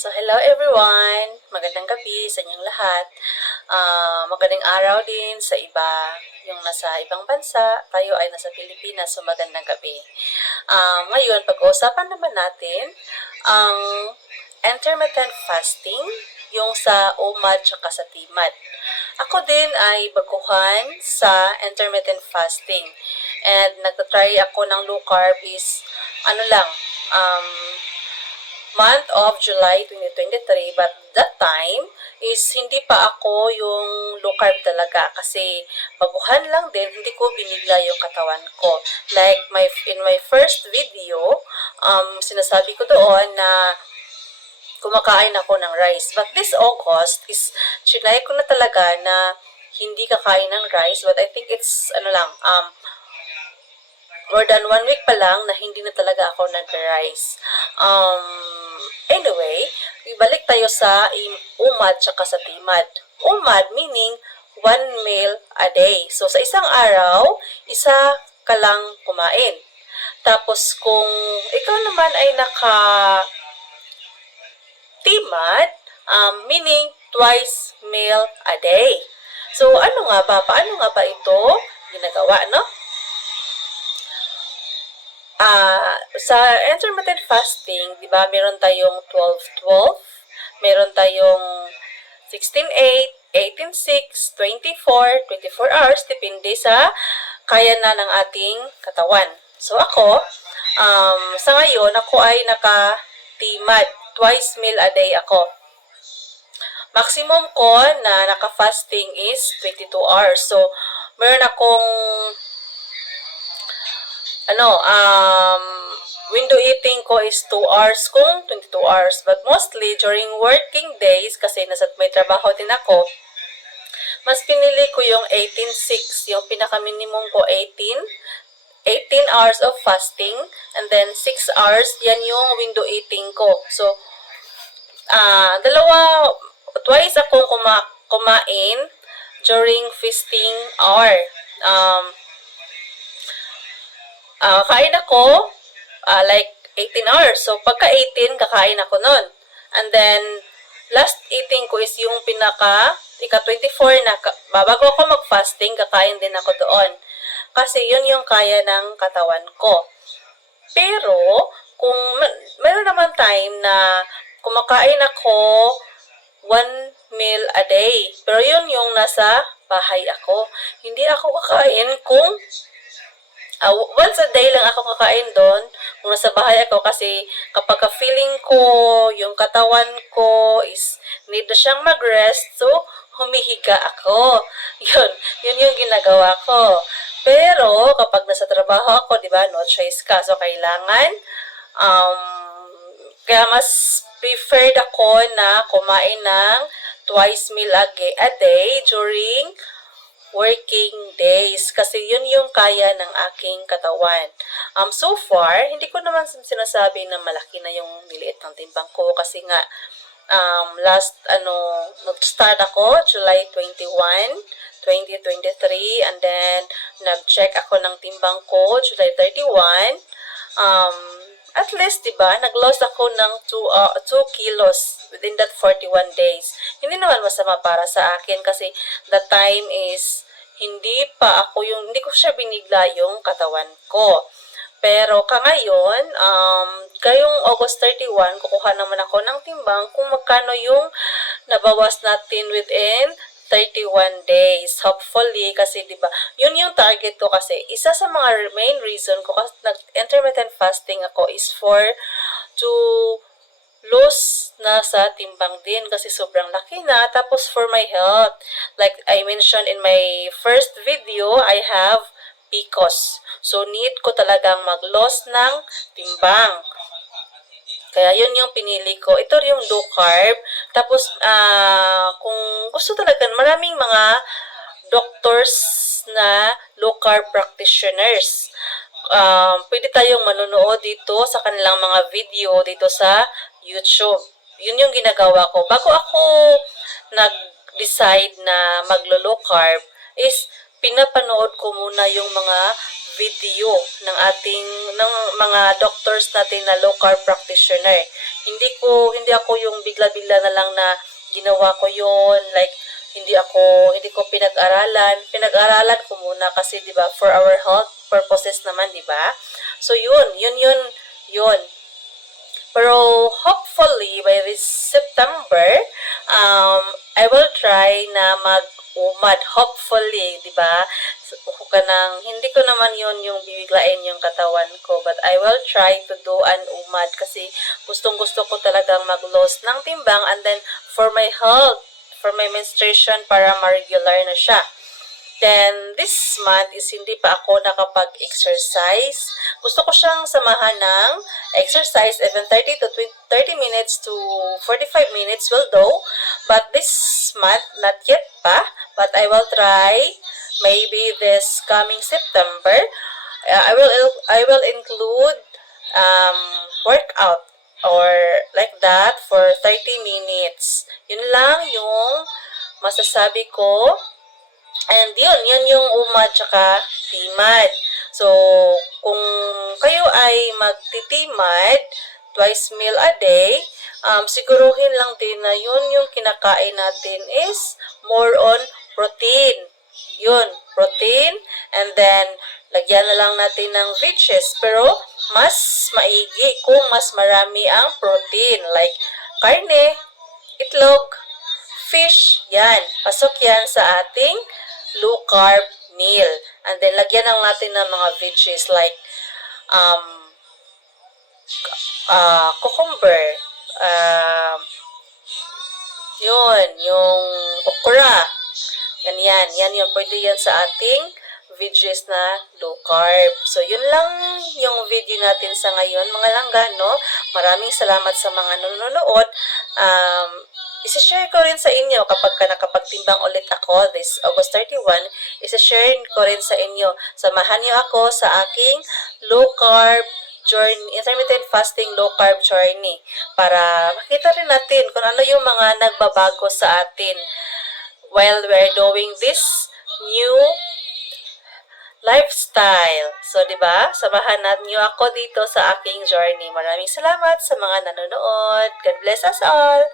So, hello everyone! Magandang gabi sa inyong lahat. Magandang araw din sa iba, yung nasa ibang bansa, tayo ay nasa Pilipinas, so magandang gabi. Ngayon, pag-uusapan naman natin ang intermittent fasting, yung sa UMAD at sa TMAD. Ako din ay baguhan sa intermittent fasting. And nagtatry ako ng low carb is, month of July 2023, but that time is hindi pa ako yung low carb talaga kasi baguhan lang din, hindi ko binigla yung katawan ko. Like in my first video, sinasabi ko doon na kumakain ako ng rice. But this August is trinay ko na talaga na hindi kakain ng rice, but I think it's more than 1 week pa lang na hindi na talaga ako nag-rice. Anyway, ibalik tayo sa UMAD tsaka sa TMAD. UMAD meaning 1 meal a day. So, sa isang araw, isa ka lang kumain. Tapos, kung ikaw naman ay naka-TMAD, meaning twice meal a day. So, ano nga ba? Paano nga ba ito ginagawa, no? Sa intermittent fasting, di ba, meron tayong 12-12, meron tayong 16-8, 18-6, 24, 24 hours, depende sa kaya na ng ating katawan. So ako, sa ngayon, ako ay naka-TMAD, twice meal a day ako. Maximum ko na naka-fasting is 22 hours. So, meron akong window eating ko is 2 hours kung 22 hours. But mostly, during working days, kasi may trabaho din ako, mas pinili ko yung 18-6. Yung pinaka-minimum ko 18 hours of fasting, and then 6 hours, yan yung window eating ko. So, twice akong kumain during feasting hour. Kain ako like 18 hours. So, pagka 18, kakain ako nun. And then, last eating ko is yung ika-24 na, bago ako mag-fasting, kakain din ako doon. Kasi yun yung kaya ng katawan ko. Pero, kung mayroon naman time na kumakain ako 1 meal a day. Pero yun yung nasa bahay ako. Hindi ako kakain kung once a day lang ako kakain doon kung nasa bahay ako kasi kapag feeling ko yung katawan ko is need na siyang mag-rest, so humihiga ako. Yun yung ginagawa ko. Pero kapag nasa trabaho ako, di ba, no choice ka. So kailangan kaya mas preferred ako na kumain ng twice meal a day during working days kasi yun yung kaya ng aking katawan. So far, hindi ko naman sinasabi na malaki na yung niliit ng timbang ko kasi nga nag-start ako July 21, 2023, and then nag-check ako ng timbang ko July 31. At least, diba, nag-loss ako ng 2 kilos within that 41 days. Hindi naman masama para sa akin kasi the time is hindi ko siya binigla yung katawan ko. Pero ngayon, ngayong August 31, kukuha naman ako ng timbang kung magkano yung nabawas natin within 31 days. Hopefully, kasi diba, yun yung target ko kasi. Isa sa mga main reason ko kasi nag-intermittent fasting ako is to lose na sa timbang din kasi sobrang laki na. Tapos for my health, like I mentioned in my first video, I have PCOS. So, need ko talagang mag-loss ng timbang. Kaya yun yung pinili ko. Ito yung low carb. Tapos, kung gusto talaga, maraming mga doctors na low carb practitioners. Pwede tayong manonood dito sa kanilang mga video dito sa YouTube. Yun yung ginagawa ko. Bago ako nag-decide na maglo-low carb, is pinapanood ko muna yung mga video ng mga doctors natin na low carb practitioner. Hindi ako yung bigla-bigla na lang na ginawa ko yon, like hindi ko pinag-aralan ko muna kasi 'di ba for our health purposes naman, 'di ba? So yun. Pero hopefully by this September, I will try na mag-umad. Hopefully, di ba? Hindi ko naman yun yung bibiglain yung katawan ko. But I will try to do an umad kasi gustong-gusto ko talagang mag-loss ng timbang and then for my health, for my menstruation para ma-regular na siya. Then, this month is hindi pa ako nakapag-exercise. Gusto ko siyang samahan ng exercise, even 30 minutes to 45 minutes will do. But this month, not yet pa. But I will try, maybe this coming September, I will include workout or like that for 30 minutes. Yun lang yung masasabi ko. And yun yung umad tsaka timad. So, kung kayo ay magtitimad, twice meal a day, siguruhin lang din na yun yung kinakain natin is more on protein. Yun, protein. And then, lagyan na lang natin ng veggies. Pero, mas maigi kung mas marami ang protein. Like, karne, itlog, fish, yan. Pasok yan sa ating low carb meal. And then, lagyan lang natin ng mga veggies like cucumber, yung okra. Ganyan. Yan yun. Pwede yan sa ating veggies na low carb. So, yun lang yung video natin sa ngayon, mga langga, no? Maraming salamat sa mga nanonood. Isa-share ko rin sa inyo kapag nakapagtimbang ulit ako this August 31, isa-share ko rin sa inyo. Samahan niyo ako sa aking low carb journey, intermittent fasting low carb journey para makita rin natin kung ano yung mga nagbabago sa atin while we're doing this new lifestyle. So, di ba? Samahan niyo ako dito sa aking journey. Maraming salamat sa mga nanonood. God bless us all!